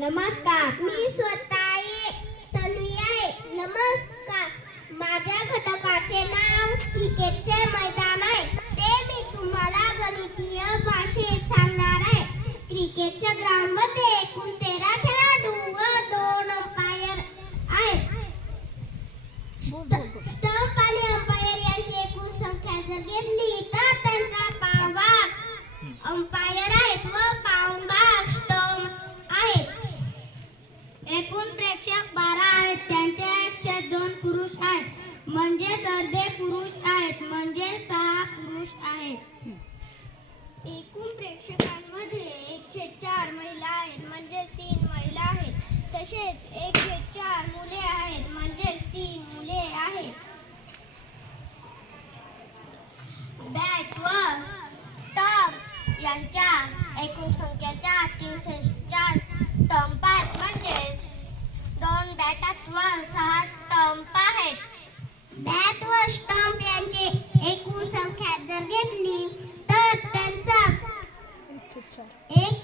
नमस्कार. मी स्वतः आहे नमस्कार. माझ्या घटकाचे नाव क्रिकेटचे मैदान आहे. ते मी तुम्हाला गणितीय भाषेत सांगणार आहे. क्रिकेटच्या ग्राउंडमध्ये एकूण तेरा खेळाडू व दोन अंपायर आहेत. स्टंप आणि अंपायर यांची एकूण संख्या जर घेतली म्हणजेच म्हणजे अर्धे पुरुष आहेत म्हणजे सहा पुरुष आहेत. एकूण प्रेक्षकांमध्ये एकशे चार महिला आहेत म्हणजे तीन महिला आहेत. तसेच एकशे चार मुले आहेत म्हणजे तीन मुले आहेत. बॅट व टॉप यांच्या एकूण संख्येच्या तीनशे चार स्टंप आहेत म्हणजे दोन बॅटात व सहा स्टंप आहेत बॅट व स्टंप यांची एकूण संख्या